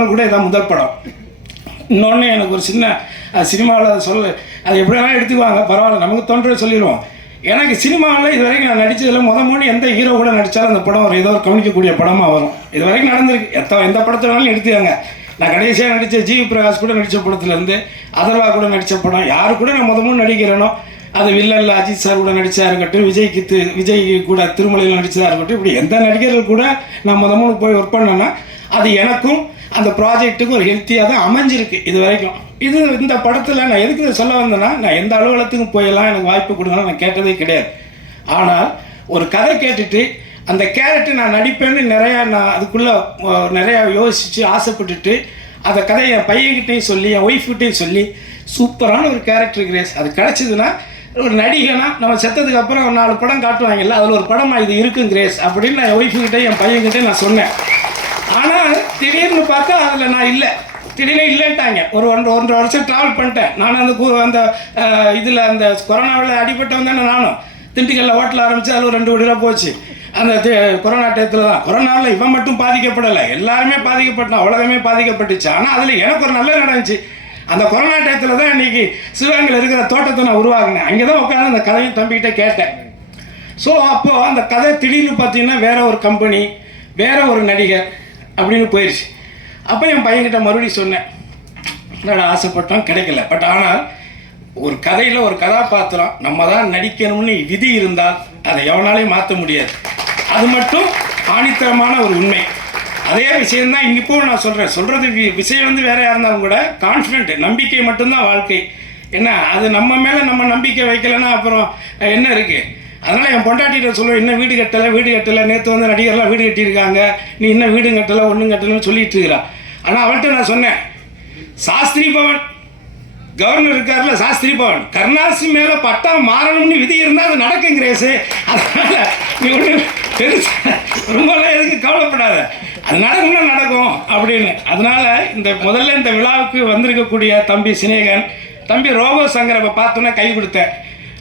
விமல் கூட இதான் முதல் படம். இன்னொன்று எனக்கு ஒரு சின்ன சினிமாவில் சொல்ல அது எப்படி வேணாலும் எடுத்துக்குவாங்க பரவாயில்ல நமக்கு தோன்றது சொல்லிடுவோம். எனக்கு சினிமாவில் இது வரைக்கும் நான் நடித்ததில் முத மொழி எந்த ஹீரோ கூட நடித்தாலும் அந்த படம் ஒரு ஏதோ ஒரு கவனிக்கக்கூடிய படமாக வரும். இது வரைக்கும் நடந்திருக்கு. எத்த எந்த படத்துல வேணாலும் நான் கடைசியாக நடித்த ஜிவி பிரகாஷ் கூட நடித்த படத்துலேருந்து அதர்வா கூட நடித்த படம் யாரு கூட நான் முதமும் நடிக்கிறேனோ அது வில்லல்ல அஜித் சார் கூட நடித்தா இருக்கட்டும் விஜய்க்கு தி விஜய் கூட திருமலையில் நடித்ததாக இருக்கட்டும் இப்படி எந்த நடிகர்கள் கூட நான் முதமும் போய் ஒர்க் பண்ணேன்னா அது எனக்கும் அந்த ப்ராஜெக்ட்டுக்கும் ஒரு ஹெல்த்தியாக தான் அமைஞ்சிருக்கு இது வரைக்கும் இது இந்த படத்தில் நான் எதுக்கு இதை சொல்ல வந்தேன்னா நான் எந்த அலுவலகத்துக்கும் போயெல்லாம் எனக்கு வாய்ப்பு கொடுங்க நான் கேட்டதே கிடையாது. ஆனால் ஒரு கதை கேட்டுட்டு அந்த கேரக்டர் நான் நடிப்பேன்னு நிறையா நான் அதுக்குள்ளே நிறையா யோசித்து ஆசைப்பட்டுட்டு அந்த கதையை என் பையன்கிட்டையும் சொல்லி என் ஒய்ஃப்கிட்டையும் சொல்லி சூப்பரான ஒரு கேரக்டர் கிரேஸ். அது கிடச்சிதுன்னா ஒரு நடிகனா நம்ம செத்ததுக்கு அப்புறம் நாலு படம் காட்டுவாங்கல்ல அதில் ஒரு படமாக இது இருக்கும் கிரேஸ் அப்படின்னு நான் என் ஒய்ஃபுக்கிட்டே என் பையன்கிட்டே நான் சொன்னேன். ஆனால் திடீர்னு பார்த்தா அதில் நான் இல்லை. திடீர்னு இல்லைன்ட்டாங்க. ஒரு ஒன்று ஒன்றரை வருஷம் ட்ராவல் பண்ணிட்டேன். நானும் அந்த அந்த இதில் அந்த கொரோனாவில் அடிபட்டவன் தானே நானும். திண்டுக்கல்ல ஹோட்டல் ஆரம்பித்து அதில் ஒரு ரெண்டு கோடி ரூபா போச்சு. அந்த தி- கொரோனா டயத்தில் தான். கொரோனாவில் இவன் மட்டும் பாதிக்கப்படலை. எல்லாருமே பாதிக்கப்பட்டான். உலகமே பாதிக்கப்பட்டுச்சு. ஆனால் அதில் எனக்கு ஒரு நல்ல நடந்துச்சு. அந்த கொரோனா டயத்தில் தான் இன்னைக்கு சிவகங்கையில் இருக்கிற தோட்டத்தை நான் உருவாகினேன் அங்கே தான் உட்காந்து அந்த கதையும் தம்பிக்கிட்ட கேட்டேன். ஸோ அப்போது அந்த கதை திடீர்னு பார்த்தீங்கன்னா வேற ஒரு கம்பெனி வேற ஒரு நடிகர் அப்படின்னு போயிடுச்சு அப்போ என் பையன்கிட்ட மறுபடியும் சொன்னேன் நான் ஆசைப்பட்டோம் கிடைக்கல. பட் ஆனால் ஒரு கதையில் ஒரு கதாபாத்திரம் நம்ம தான் நடிக்கணும்னு விதி இருந்தால் அதை எவனாலையும் மாற்ற முடியாது. அது மட்டும் ஆணித்தரமான ஒரு உண்மை. அதே விஷயம்தான் இப்போ நான் சொல்கிறேன் சொல்கிறது விஷயம் வந்து வேற யார் இருந்தாலும் கூட கான்ஃபிடென்ட் நம்பிக்கை மட்டும்தான் வாழ்க்கை. என்ன அது நம்ம மேலே நம்ம நம்பிக்கை வைக்கலைன்னா அப்புறம் என்ன இருக்குது அதனால் என் பொண்டாட்டிகிட்ட சொல்லுவேன் இன்னும் வீடு கட்டலை வீடு கட்டலை. நேற்று வந்து நடிகர்லாம் வீடு கட்டியிருக்காங்க. நீ இன்னும் வீடு கட்டலை ஒன்றும் கட்டலைன்னு சொல்லிட்டு இருக்கிறான் ஆனால் அவள்கிட்ட நான் சொன்னேன் சாஸ்திரி பவன் கவர்னர் இருக்கார்ல சாஸ்திரி பவன். கருணாசி மேலே பட்டா மாறணும்னு விதி இருந்தால் அது நடக்கும் கிரேஸு அதனால் நீ ஒன்று பெருசா ரொம்பலாம் எதுக்கு கவலைப்படாத. அது நடக்கும்னா நடக்கும் அப்படின்னு. அதனால் இந்த முதல்ல இந்த விழாவுக்கு வந்திருக்கக்கூடிய தம்பி சினேகன் தம்பி ரோபோ சங்கரப்பை பார்த்தோன்னே கை கொடுத்தேன்.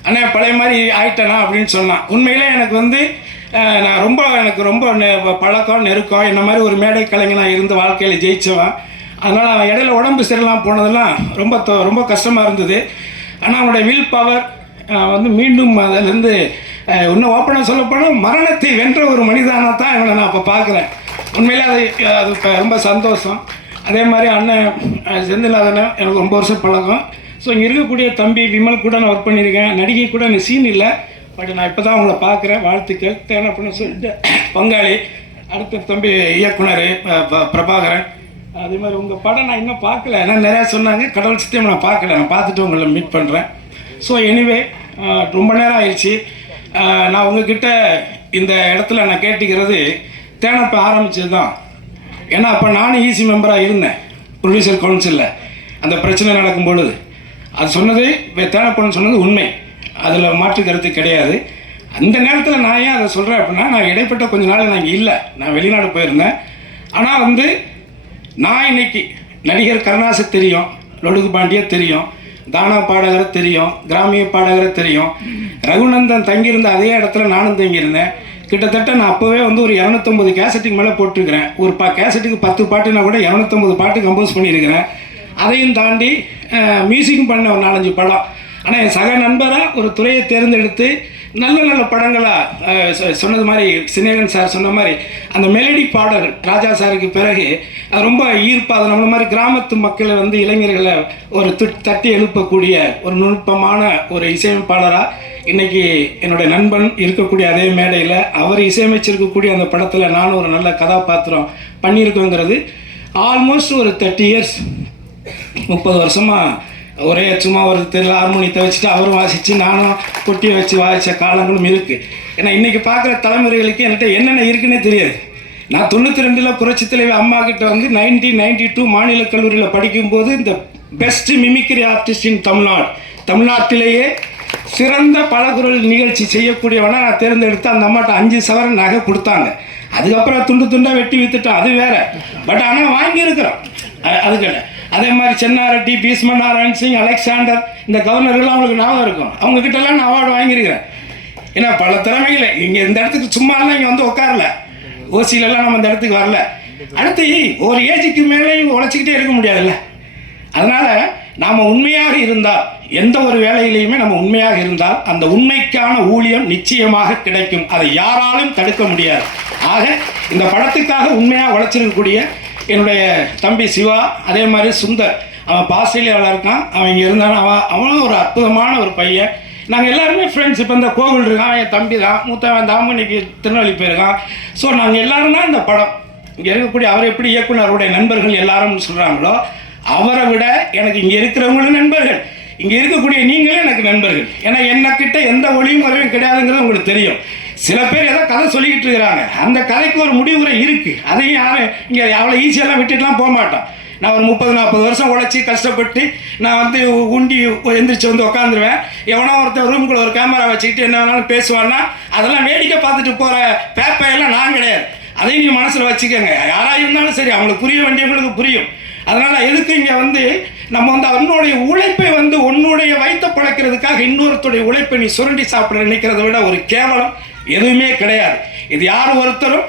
அண்ணே பழைய மாதிரி ஆயிட்டேனா அப்படின்னு சொன்னான். உண்மையிலே எனக்கு வந்து நான் ரொம்ப எனக்கு ரொம்ப நெ- பழக்கம் நெருக்கம் இந்த மாதிரி ஒரு மேடை கலைஞனாக இருந்து வாழ்க்கையில் ஜெயிச்சவன் அதனால் அவன் இடையில உடம்பு சரியில்லாமல் போனதெல்லாம் ரொம்ப தொ- ரொம்ப கஷ்டமாக இருந்தது. ஆனால் அவனுடைய வில் பவர் வந்து மீண்டும் அதிலேருந்து இன்னும் ஓப்பனாக சொல்லப்போனால் மரணத்தை வென்ற ஒரு மனிதனாக தான் இவனை நான் அப்போ பார்க்குறேன். உண்மையிலே அது அது இப்போ ரொம்ப சந்தோஷம். அதே மாதிரி அண்ணன் செந்தில் செந்தில்நாதன் எனக்கு ரொம்ப வருஷம் பழக்கம். ஸோ இங்கே இருக்கக்கூடிய தம்பி விமல் கூட நான் ஒர்க் பண்ணியிருக்கேன். நடிகை கூட எனக்கு சீன் இல்லை. பட் நான் இப்போ தான் அவங்கள பார்க்குறேன். வாழ்த்துக்கள். தேன பண்ண சொல்லிட்டு பங்காளி. அடுத்த தம்பி இயக்குனர் ப- ப- பிரபாகரன். அதே மாதிரி உங்கள் படம் நான் இன்னும் பார்க்கல. ஏன்னா நிறையா சொன்னாங்க. கடவுள் சித்தியம் நான் பார்க்கல. நான் பார்த்துட்டு உங்களை மீட் பண்ணுறேன் ஸோ எனிவே ரொம்ப நேரம் ஆயிடுச்சு. நான் உங்ககிட்ட இந்த இடத்துல நான் கேட்டுக்கிறது தேனப்ப ஆரம்பித்தது தான் ஏன்னா அப்போ நானும் ஈசி மெம்பராக இருந்தேன். ப்ரொடியூசர் கவுன்சிலில் அந்த பிரச்சனை நடக்கும் பொழுது அது சொன்னது தேனப்பன் சொன்னது உண்மை. அதில் மாற்று கருத்து கிடையாது. அந்த நேரத்தில் நான் ஏன் அதை சொல்கிறேன் அப்படின்னா நான் இடைப்பட்ட கொஞ்ச நாள் நான் இங்கே இல்லை. நான் வெளிநாடு போயிருந்தேன். ஆனால் வந்து நான் இன்னைக்கு நடிகர் கருணாசு தெரியும் லொடுகு பாண்டிய தெரியும் தானா பாடகரை தெரியும் கிராமிய பாடகரை தெரியும். ரகுநந்தன் தங்கியிருந்த அதே இடத்துல நானும் தங்கியிருந்தேன். கிட்டத்தட்ட நான் அப்போவே வந்து ஒரு இரநூத்தொம்பது கேசட்டுக்கு மேலே போட்டிருக்கிறேன். ஒரு பா கேசட்டுக்கு பத்து பாட்டுனா கூட இரநூத்தொம்பது பாட்டு கம்போஸ் பண்ணியிருக்கிறேன். அதையும் தாண்டி மியூசிக்கும் பண்ண ஒரு நாலஞ்சு படம். ஆனால் என் சக நண்பராக ஒரு துறையை தேர்ந்தெடுத்து நல்ல நல்ல படங்களாக சொன்னது மாதிரி சினேகன் சார் சொன்ன மாதிரி அந்த மெலடி பாடல்கள் ராஜா சாருக்கு பிறகு அது ரொம்ப ஈர்ப்பாக அது நம்மள மாதிரி கிராமத்து மக்களை வந்து இளைஞர்களை ஒரு துட்- தட்டி எழுப்பக்கூடிய ஒரு நுட்பமான ஒரு இசையமைப்பாளராக இன்றைக்கி என்னுடைய நண்பன் இருக்கக்கூடிய அதே மேடையில் அவர் இசையமைச்சிருக்கக்கூடிய அந்த படத்தில் நானும் ஒரு நல்ல கதாபாத்திரம் பண்ணியிருக்கோங்கிறது ஆல்மோஸ்ட் ஒரு தேர்ட்டி இயர்ஸ் முப்பது வருஷமாக ஒரே சும்மா ஒரு தெரியல ஹார்மோனியத்தை வச்சுட்டு அவரும் வாசித்து நானும் கொட்டி வச்சு வாசித்த காலங்களும் இருக்குது ஏன்னா இன்றைக்கி பார்க்குற தலைமுறைகளுக்கு என்கிட்ட என்னென்ன இருக்குன்னே தெரியாது. நான் தொண்ணூற்றி ரெண்டில் புரட்சி தலைவி அம்மா கிட்ட வந்து நைன்டீன் நைன்டி டூ மாநில கல்லூரியில் படிக்கும்போது இந்த best mimicry artist in Tamil Nadu. தமிழ்நாட்டிலேயே சிறந்த பலகுரல் நிகழ்ச்சி செய்யக்கூடியவனா நான் தேர்ந்தெடுத்து அந்த அம்மாட்ட அஞ்சு சவரன் நகை கொடுத்தாங்க. அதுக்கப்புறம் துண்டு துண்டாக வெட்டி வித்துட்டோம். அது வேற. பட் ஆனால் வாங்கியிருக்கிறோம். அ- அதுக்கு அதே மாதிரி சென்னாரெட்டி பீஸ்ம நாராயண் சிங் அலெக்சாண்டர் இந்த கவர்னர்கள்லாம் அவங்களுக்கு ஞாபகம் இருக்கும். அவங்கக்கிட்டலாம் நான் அவார்டு வாங்கியிருக்கிறேன். ஏன்னா பல திறமைகளை இங்கே இந்த இடத்துக்கு சும்மாலாம் இங்கே வந்து உட்காரல ஓசியிலலாம் நம்ம இந்த இடத்துக்கு வரல. அடுத்து ஒரு ஏஜுக்கு மேலேயும் உழைச்சிக்கிட்டே இருக்க முடியாதுல்ல. அதனால் நாம் உண்மையாக இருந்தால் எந்த ஒரு வேலையிலையுமே நம்ம உண்மையாக இருந்தால் அந்த உண்மைக்கான ஊழியம் நிச்சயமாக கிடைக்கும். அதை யாராலும் தடுக்க முடியாது. ஆக இந்த படத்துக்காக உண்மையாக உழைச்சிருக்கக்கூடிய என்னுடைய தம்பி சிவா அதே மாதிரி சுந்தர். அவன் இப்போ ஆஸ்திரேலியாவில் இருக்கான். அவன் இங்கே இருந்தாலும் அவன் அவனும் ஒரு அற்புதமான ஒரு பையன். நாங்கள் எல்லாருமே ஃப்ரெண்ட்ஸ் இப்போ இந்த கோவில் இருக்கான் என் தம்பி தான். மூத்தவன் தாமணிக்கு திருநெல்வேலி போயிருக்கான். ஸோ நாங்கள் எல்லாரும் தான் இந்த படம். இங்கே இருக்கக்கூடிய அவர் எப்படி இயக்குனருடைய நண்பர்கள் எல்லாரும் சொல்கிறாங்களோ அவரை விட எனக்கு இங்கே இருக்கிறவங்களும் நண்பர்கள். இங்கே இருக்கக்கூடிய நீங்களே எனக்கு நண்பர்கள். ஏன்னா என்னக்கிட்ட எந்த ஒளியும் வரையும் கிடையாதுங்கிறது உங்களுக்கு தெரியும். சில பேர் ஏதோ கதை சொல்லிக்கிட்டு இருக்கிறாங்க. அந்த கதைக்கு ஒரு முடிவுரை இருக்கு. அதையும் யாரும் இங்கே அவ்வளோ ஈஸியெல்லாம் விட்டுட்டுலாம் போக மாட்டோம். நான் ஒரு முப்பது நாற்பது வருஷம் உழைச்சி கஷ்டப்பட்டு நான் வந்து உண்டி எந்திரிச்சு வந்து உட்காந்துருவேன் எவனோ ஒருத்தன் ரூமுக்குள்ள ஒரு கேமரா வச்சுக்கிட்டு என்ன வேணாலும் பேசுவான்னா அதெல்லாம் வேடிக்கை பார்த்துட்டு போகிற பேப்பையெல்லாம் நான் கிடையாது. அதையும் நீங்கள் மனசில் வச்சுக்கோங்க. யாராக இருந்தாலும் சரி அவங்களுக்கு புரிய வேண்டியவங்களுக்கு புரியும். அதனால் எதுக்கு இங்கே வந்து நம்ம வந்து அவனுடைய உழைப்பை வந்து உன்னுடைய வைத்த பழக்கிறதுக்காக இன்னொருத்தருடைய உழைப்பை நீ சுரண்டி சாப்பிட நினைக்கிறத விட ஒரு கேவலம். எதுவுமே கிடையாது. இது யார் ஒருத்தரும்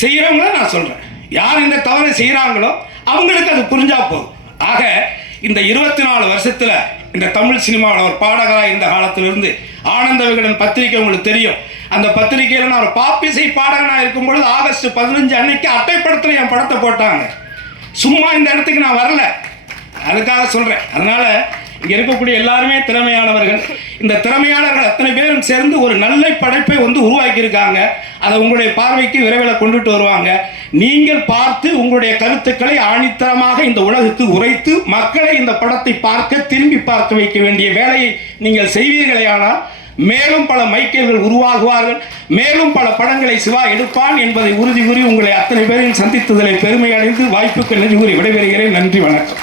செய்கிறவங்கள நான் சொல்கிறேன் யார் இந்த தவறை செய்கிறாங்களோ அவங்களுக்கு அது புரிஞ்சா போதும். ஆக இந்த இருபத்தி நாலு வருஷத்தில் இந்த தமிழ் சினிமாவில் ஒரு பாடகராக இந்த காலத்திலிருந்து ஆனந்த விகடன் பத்திரிக்கை உங்களுக்கு தெரியும். அந்த பத்திரிக்கையில் நான் ஒரு பாப்பிசை பாடகனாக இருக்கும் பொழுது ஆகஸ்ட் பதினஞ்சு அன்னைக்கு அட்டைப்படத்தில் என் படத்தை போட்டாங்க. சும்மா இந்த இடத்துக்கு நான் வரல. அதுக்காக சொல்கிறேன் அதனால் இங்கே இருக்கக்கூடிய எல்லாருமே திறமையானவர்கள். இந்த திறமையானவர்கள் அத்தனை பேரும் சேர்ந்து ஒரு நல்ல படைப்பை வந்து உருவாக்கியிருக்காங்க. அதை உங்களுடைய பார்வைக்கு விரைவில் கொண்டுட்டு வருவாங்க. நீங்கள் பார்த்து உங்களுடைய கருத்துக்களை ஆணித்தரமாக இந்த உலகத்துக்கு உரைத்து மக்களை இந்த படத்தை பார்க்க திரும்பி பார்க்க வைக்க வேண்டிய வேலையை நீங்கள் செய்வீர்களேயானால் மேலும் பல மைக்கேல்கள் உருவாகுவார்கள். மேலும் பல படங்களை சிவா எடுப்பான் என்பதை உறுதி கூறி உங்களை அத்தனை பேரையும் சந்தித்ததில் பெருமை அடைந்து வாய்ப்புக்கு நன்றி கூறி விடைபெறுகிறேன். நன்றி வணக்கம்.